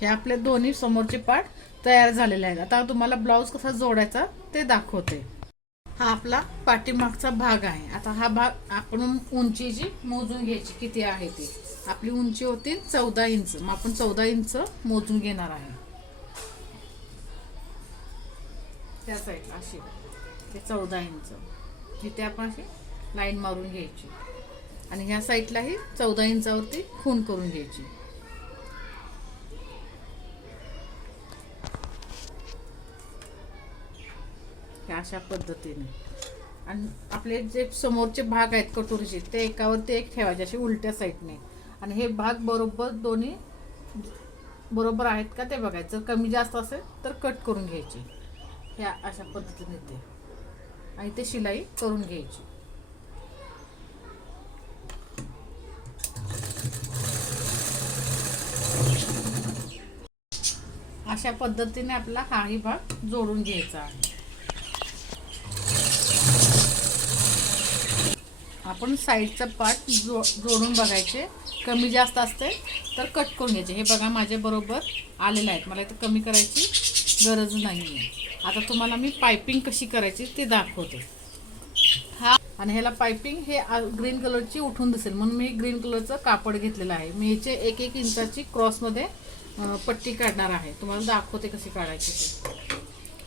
हे आपले दोन्ही समोरचे पार्ट तयार झालेले आहेत. आता तुम्हाला ब्लाऊज कसा जोडायचा ते दाखवते. हा आपला पाठीमागचा भाग आहे. आता हा भाग आपण उंचीची मोजून घ्यायची किती आहे ती. आपली उंची होती 14 इंच. मग आपण 14 इंच मोजून घेणार आहे. त्या साईडला अशी ते 14 इंच तिथे आपण अशी लाईन मारून घ्यायची आणि ह्या साईडलाही 14 इंचावरती खून करून घ्यायची. अशा पद्धतीने. आणि आपले जे समोरचे भाग आहेत कटोरीचे ते एकावरती एक ठेवायचे असे उलट्या साईडने. आणि हे भाग बरोबर दोन्ही बरोबर आहेत का ते बघायचं. जर कमी जास्त असेल तर कट करून घ्यायची. ह्या अशा पद्धतीने ते आणि ते शिलाई करून घ्यायची. अशा पद्धतीने आपला हाही भाग जोडून घ्यायचा आहे. आपण साईडचा पार्ट जोडून बघायचे. कमी जास्त असते तर कट करून घ्यायचे. हे बघा माझ्या बरोबर आलेले आहेत. मला इथं कमी करायची गरज नाही आहे. आता तुम्हाला मी पायपिंग कशी करायची ते दाखवते. हा आणि ह्याला पायपिंग हे ग्रीन कलरची उठून दिसेल म्हणून मी ग्रीन कलरचं कापड घेतलेलं आहे. मी ह्याचे 1-1 इंचाची क्रॉसमध्ये पट्टी काढणार आहे. तुम्हाला दाखवते कशी काढायची ते.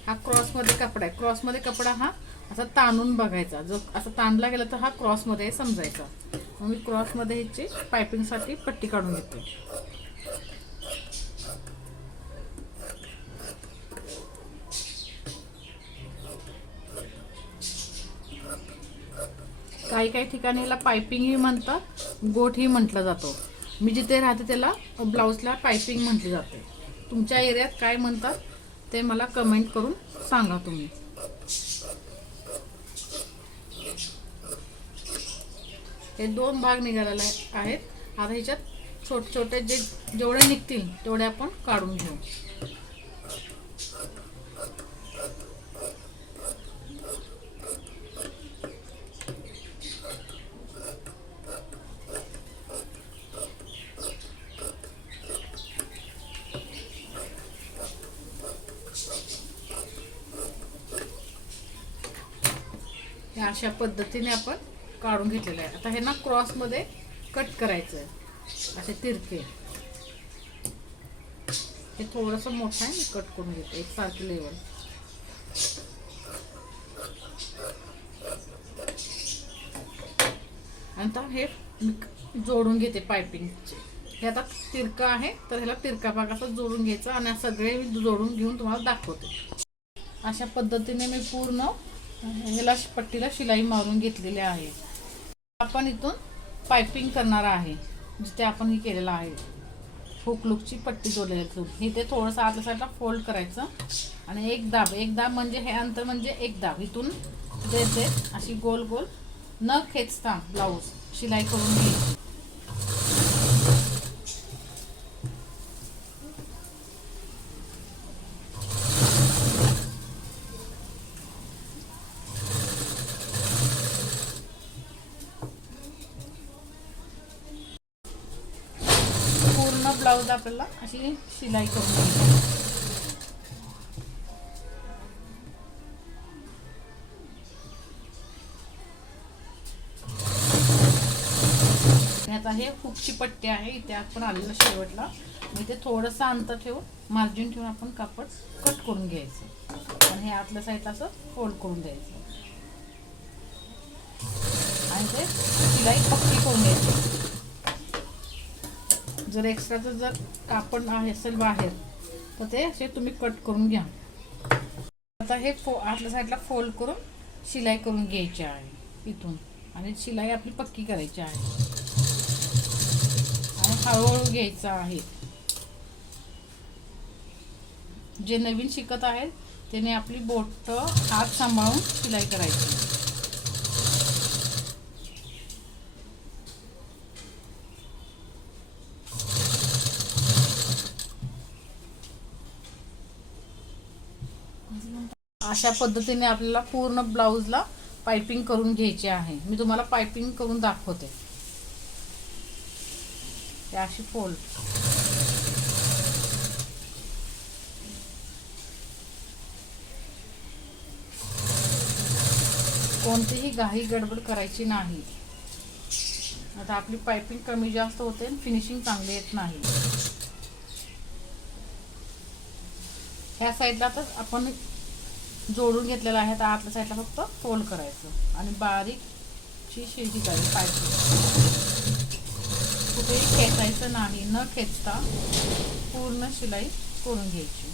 हा क्रॉसमध्ये कपडा आहे. क्रॉसमध्ये कपडा हा असा ताणून बघायचा. जर असा ताणला गेला तर हा क्रॉसमध्ये समजायचा. मग मी क्रॉसमध्ये ह्याची पायपिंगसाठी पट्टी काढून घेते. काही काही ठिकाणी ह्याला पायपिंगही म्हणतात, गोठही म्हटलं जातो. मी जिथे राहते त्याला ब्लाऊजला पायपिंग म्हटली जाते. तुमच्या एरियात काय म्हणतात ते मला कमेंट करून सांगा तुम्ही. हे 2 भाग निघालेले आहेत. आता ह्याच्यात छोटे छोटे जेवढे निघतील तेवढे आपण काढून घेऊ. अशा पद्धतीने आपण काढून घेतलेलं आहे. आता हे ना क्रॉसमध्ये कट करायचं आहे असे तिरके. हे थोडंसं मोठं आहे. मी कट करून घेते एकसारखी लेवल. आता हे जोडून घेते पायपिंगचे. हे आता तिरका आहे तर ह्याला तिरका भाग असा जोडून घ्यायचा आणि सगळे जोडून घेऊन तुम्हाला दाखवते. अशा पद्धतीने मी पूर्ण ह्याला पट्टीला शिलाई मारून घेतलेली आहे. आपण इथून पायपिंग करणार आहे. जिथे आपण हे केलेलं आहे हुक लूकची पट्टी जोडलेली आहे. इथे थोडंसं आतल्या साईडला फोल्ड करायचं आणि एक दाब म्हणजे हे अंतर म्हणजे एक दाब इथून देते अशी गोल गोल न खेचता ब्लाऊज शिलाई करून घ्यायची. ब्लाऊज आपल्याला अशी शिलाई करून घ्यायची. आता हे हुकची पट्टी आहे. इथे आपण आलेलं शेवटला. इथे थोडंसं अंतर ठेवून मार्जिन ठेवून आपण कापड कट करून घ्यायचं आणि हे आतल्या साईडला असं फोल्ड करून द्यायचं आणि ते शिलाई पक्की करून घ्यायची. जर एक्स्ट्राचं जर कापड असेल बाहेर तर ते असे तुम्ही कट करून घ्या. आता हे आतल्या साईडला फोल्ड करून शिलाई करून घ्यायची आहे इथून आणि शिलाई आपली पक्की करायची आहे आणि हळूहळू घ्यायचं आहे. जे नवीन शिकत आहेत त्याने आपली बोट हात सांभाळून शिलाई करायची. अशा पद्धतीने आपल्याला पूर्ण ब्लाऊजला पाइपिंग करून घ्यायची आहे. मी तुम्हाला पाइपिंग करून दाखवते. अशी फोल्ड कोणतीही घाई गडबड करायची नाही. आता आपली पायपिंग कमी जास्त होते आणि फिनिशिंग चांगली येत नाही. ह्या साईडला तर आपण जोडून घेतलेला आहे. आता आतल्या साईडला फक्त फोल्ड करायचं आणि बारीकची शिडी करायची. पायपिंग कुठेही खेचायचं नाही, न खेचता पूर्ण शिलाई करून घ्यायची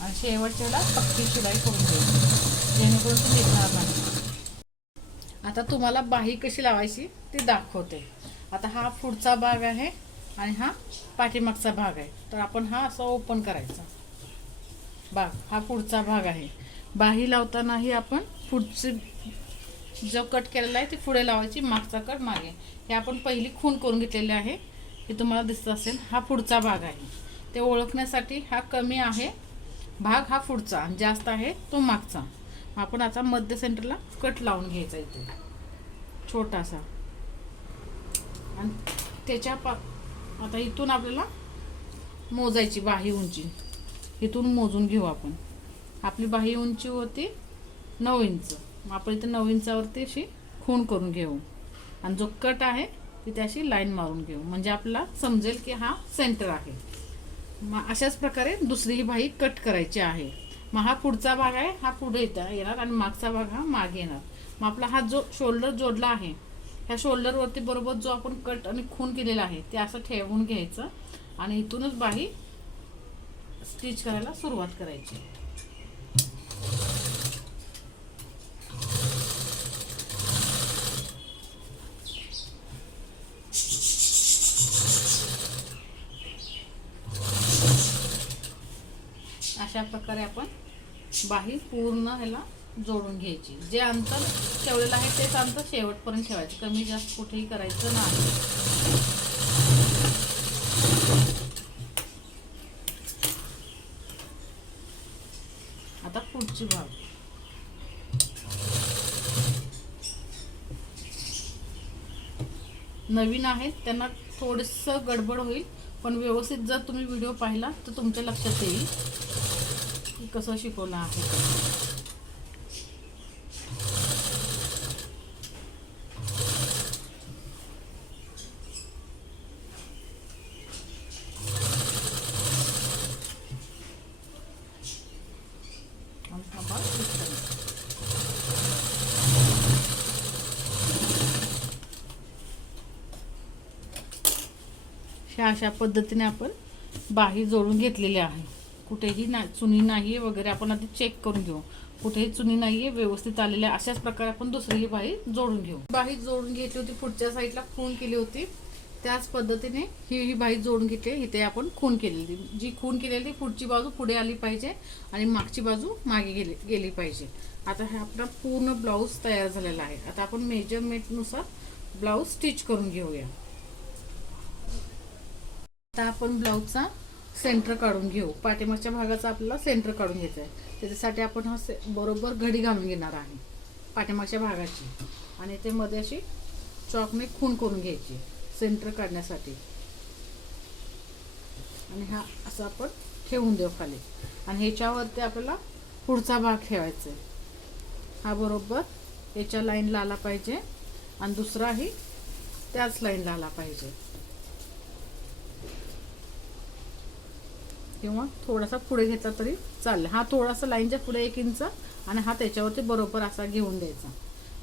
आणि शेवटच्याला पक्की शिलाई करून घ्यायची, जेणेकरून ती निघणार नाही. आता तुम्हाला बाही कशी लावायची ते दाखवते. आता हा पुढचा भाग आहे आणि हा पाठीमागचा भाग आहे. तर आपण हा असा ओपन करायचा भाग, हा पुढचा भाग आहे. बाही लावतानाही आपण पुढचे जो कट केलेला आहे ते पुढे लावायची, मागचा कट मागे. हे आपण पहिली खून करून घेतलेले आहे, हे तुम्हाला दिसत असेल. हा पुढचा भाग आहे. ते ओळखण्यासाठी हा कमी आहे भाग, हा पुढचा, आणि जास्त आहे तो मागचा. आपण आता मध्य सेंटरला कट लावून घ्यायचा इथे छोटासा. आणि त्याच्या आता इथून आपल्याला मोजायची बाही उंची. इथून मोजून घेऊ आपण. आपली बाही उंची होती 9 इंच. आपण इथे 9 इंचावरती अशी खूण करून घेऊ आणि जो कट आहे तिथे अशी लाईन मारून घेऊ, म्हणजे आपल्याला समजेल की हा सेंटर आहे. मग अशाच प्रकारे दुसरी बाही कट करायची आहे. मग हा पुढचा भाग आहे, हा पुढे येणार आणि मागचा भाग हा मागे येणार. मग आपला हा जो शोल्डर जोडला आहे, ह्या शोल्डरवरती बरोबर जो आपण कट आणि खून केलेला आहे ते असं ठेवून घ्यायचं आणि इथूनच बाही स्टिच करायला सुरुवात करायची. अशा प्रकारे आपण बाही पूर्ण ह्याला जोडून घ्यायची. जे अंतर ठेवलेलं आहे तेच अंतर शेवटपर्यंत ठेवायचं, कमी जास्त कुठेही करायचं नाही. आता पुढची भाग. नवीन आहेत त्यांना थोडंसं गडबड होईल, पण व्यवस्थित जर तुम्ही व्हिडिओ पाहिला तर तुमच्या लक्षात येईल की कसं शिकवलं आहे. अशा पद्धतीने आपण बाही जोडून घेतलेली आहे. कुठेही चुनी नाही वगैरे आपण आधी चेक करून घेऊ. कुठेही चुनी नाहीये, व्यवस्थित आलेल्या. अशाच प्रकारे आपण दुसरी बाही जोडून घेऊ. बाही जोडून घेतली होती, पुढच्या साईडला खून केली होती, त्याच पद्धतीने ही बाही जोडून घेतली. इथे आपण खून केलेली, जी खून केलेली पुढची बाजू पुढे आली पाहिजे आणि मागची बाजू मागे गेली पाहिजे. आता हा आपला पूर्ण ब्लाऊज तयार झालेला आहे. आता आपण मेजरमेंटनुसार ब्लाऊज स्टिच करून घेऊया. आता आपण ब्लाऊजचा सेंटर काढून घेऊ. पाठीमागच्या भागाचा आपल्याला सेंटर काढून घ्यायचा आहे. त्याच्यासाठी आपण हा बरोबर घडी घालून घेणार आहे पाठीमागच्या भागाची, आणि ते मध्ये अशी चॉकने खूण करून घ्यायची सेंटर काढण्यासाठी. आणि हा असा आपण ठेवून देऊ खाली, आणि ह्याच्यावरती आपल्याला पुढचा भाग ठेवायचा आहे. हा बरोबर याच्या लाईनला आला पाहिजे आणि दुसराही त्याच लाईनला आला पाहिजे, किंवा थोडासा पुढे घेतला तरी चालेल. हा थोडासा लाईनच्या पुढे 1 इंच आणि हा त्याच्यावरती बरोबर असा घेऊन द्यायचा.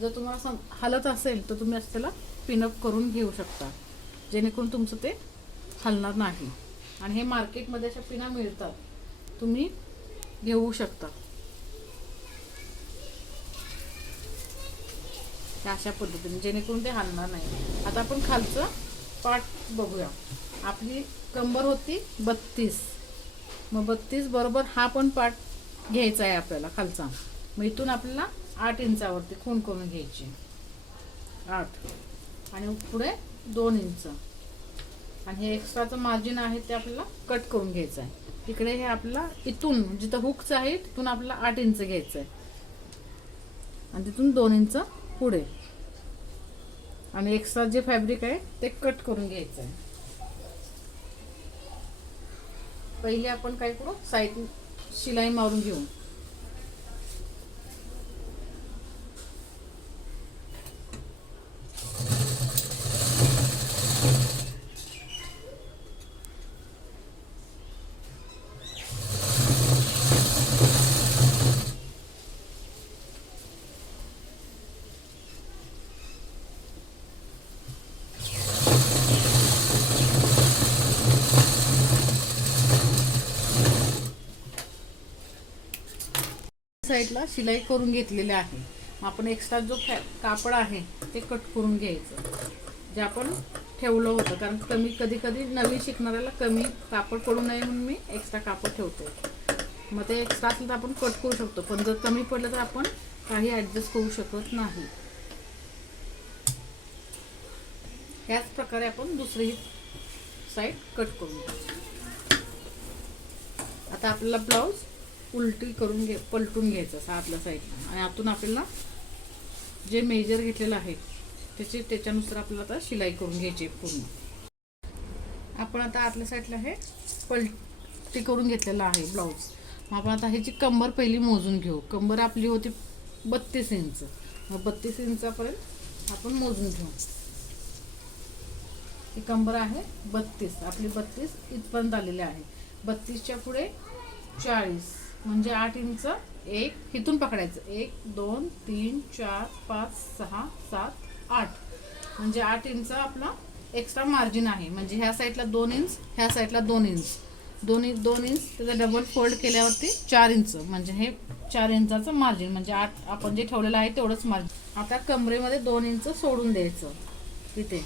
जर तुम्हाला हलत असेल तर तुम्ही असं त्याला पिनअप करून घेऊ शकता, जेणेकरून तुमचं ते हलणार नाही. आणि हे मार्केटमध्ये अशा पिना मिळतात, तुम्ही घेऊ शकता. अशा पद्धतीने जेणेकरून ते हलणार नाही. आता आपण खालचं पार्ट बघूया. आपली कंबर होती 32, मग 32 बरोबर हा पण पार्ट घ्यायचा आहे आपल्याला खालचा. मग इथून आपल्याला 8 इंचावरती खूण करून घ्यायची, 8, आणि पुढे 2 इंच, आणि हे एक्स्ट्राचं मार्जिन आहे ते आपल्याला कट करून घ्यायचं आहे. इकडे हे आपल्याला इथून जिथं हुकचं आहे तिथून आपल्याला 8 इंच घ्यायचं आहे, आणि तिथून 2 इंच पुढे, आणि एक्स्ट्रा जे फॅब्रिक आहे ते कट करून घ्यायचं आहे. पहिले आपण काय करू, साईड शिलाई मारून घेऊ. साईडला शिलाई करून घेतलेली आहे. आपण एक्स्ट्रा जो कापड आहे ते कट करून घ्यायचं, जे आपण ठेवलं होतं. कारण कधी कधी नवीन शिकणाऱ्याला कमी कापड पडू नये म्हणून मी एक्स्ट्रा कापड ठेवतो. मग ते एक्स्ट्रा असलं तर आपण कट करू शकतो, पण जर कमी पडलं तर आपण काही ॲडजस्ट करू शकत नाही. याच प्रकारे आपण दुसरी साईड कट करून घेऊ. आता आपल्याला ब्लाऊज उलटी करून पलटून घ्यायचं असं आतल्या साईडला, आणि आतून आपल्याला जे मेजर घेतलेलं आहे त्याच्यानुसार आपल्याला आता शिलाई करून घ्यायची पूर्ण. आपण आता आतल्या साईडला हे पलटी करून घेतलेलं आहे ब्लाऊज. आपण आता ह्याची कंबर पहिली मोजून घेऊ. कंबर आपली होती 32 इंच. मग 32 इंचापर्यंत आपण मोजून घेऊ. ही कंबर आहे 32, आपली 32 इथपर्यंत आलेली आहे. 32च्या पुढे 40 म्हणजे 8 इंच. एक इथून पकडायचं, 1 2 3 4 5 6 7 8 म्हणजे 8 इंच आपला एक्स्ट्रा मार्जिन आहे. म्हणजे ह्या साईडला 2 इंच, ह्या साईडला 2 इंच, 2 इंच त्याचा डबल फोल्ड केल्यावरती 4 इंच म्हणजे हे 4 इंचाचं मार्जिन, म्हणजे 8 आपण जे ठेवलेलं आहे तेवढंच मार्जिन. आता कमरेमध्ये 2 इंच सोडून द्यायचं तिथे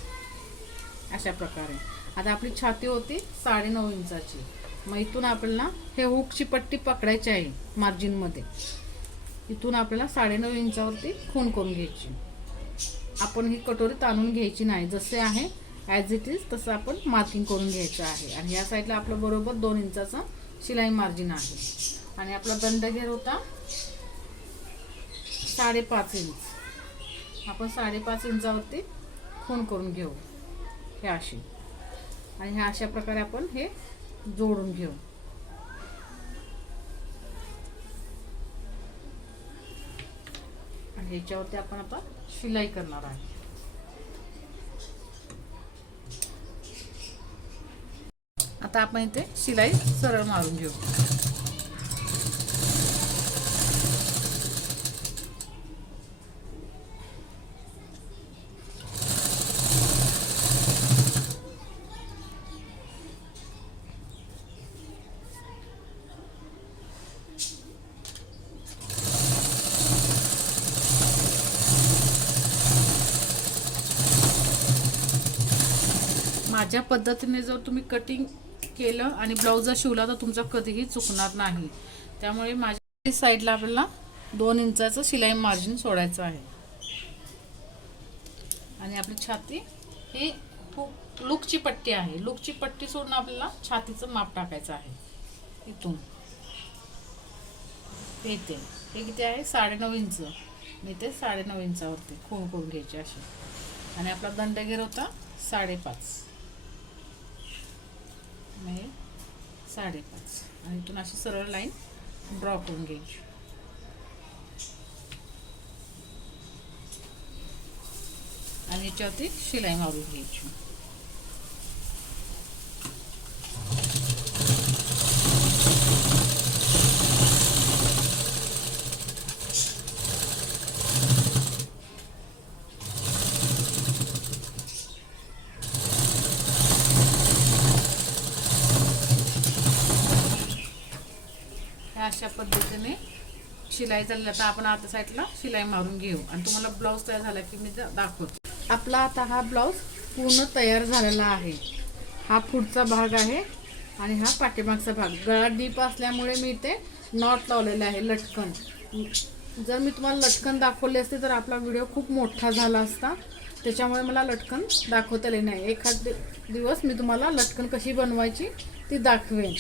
अशा प्रकारे. आता आपली छाती होती 9.5 इंचाची. मग इथून आपल्याला हे हुकची पट्टी पकडायची आहे मार्जिनमध्ये. इथून आपल्याला 9.5 इंचावरती खूण करून घ्यायची. आपण ही कटोरी ताणून घ्यायची नाही, जसे आहे ॲज इट इज तसं आपण मार्किंग करून घ्यायचं आहे. आणि या साईडला आपलं बरोबर 2 इंचाचं शिलाई मार्जिन आहे. आणि आपला दंडघेर होता 5.5 इंच. आपण 5.5 इंचावरती खूण करून घेऊ हे अशी. आणि ह्या अशा प्रकारे आपण हे जोडून घेऊ. आणि ह्याच्यावरती आपण आता शिलाई करणार आहे. आता आपण इथे शिलाई सरळ मारून घेऊ. माझ्या पद्धतीने जर तुम्ही कटिंग केलं आणि ब्लाऊज शिवला तर तुमचा कधीही चुकणार नाही. त्यामुळे माझ्या साईडला आपल्याला 2 इंचाचं शिलाई मार्जिन सोडायचं आहे. आणि आपली छाती ही लूकची पट्टी आहे. लूकची पट्टी सोडून आपल्याला छातीचं माप टाकायचं आहे. इथून येते हे किती आहे 9.5 इंच. मी ते 9.5 इंचावरती खूण करून घ्यायची अशी. आणि आपला दंडघेर होता 5.5, 5.5 आणि इथून अशी सरळ लाईन ड्रॉ करून घ्यायची. आणि याच्यावरती शिलाई मारून घ्यायची. अशा पद्धतीने शिलाई झाली. आता आपण आतल्या साईडला शिलाई मारून घेऊ आणि तुम्हाला ब्लाऊज तयार झाला की मी दाखवते. आपला आता हा ब्लाऊज पूर्ण तयार झालेला आहे. हा पुढचा भाग आहे आणि हा पाठीमागचा भाग. गळा डीप असल्यामुळे मी इथे नॉट लावलेला आहे, लटकन. जर मी तुम्हाला लटकन दाखवले असते तर आपला व्हिडिओ खूप मोठा झाला असता. त्याच्यामुळे मला लटकन दाखवता आले नाही. एखाद दिवस मी तुम्हाला लटकन कशी बनवायची ती दाखवेन.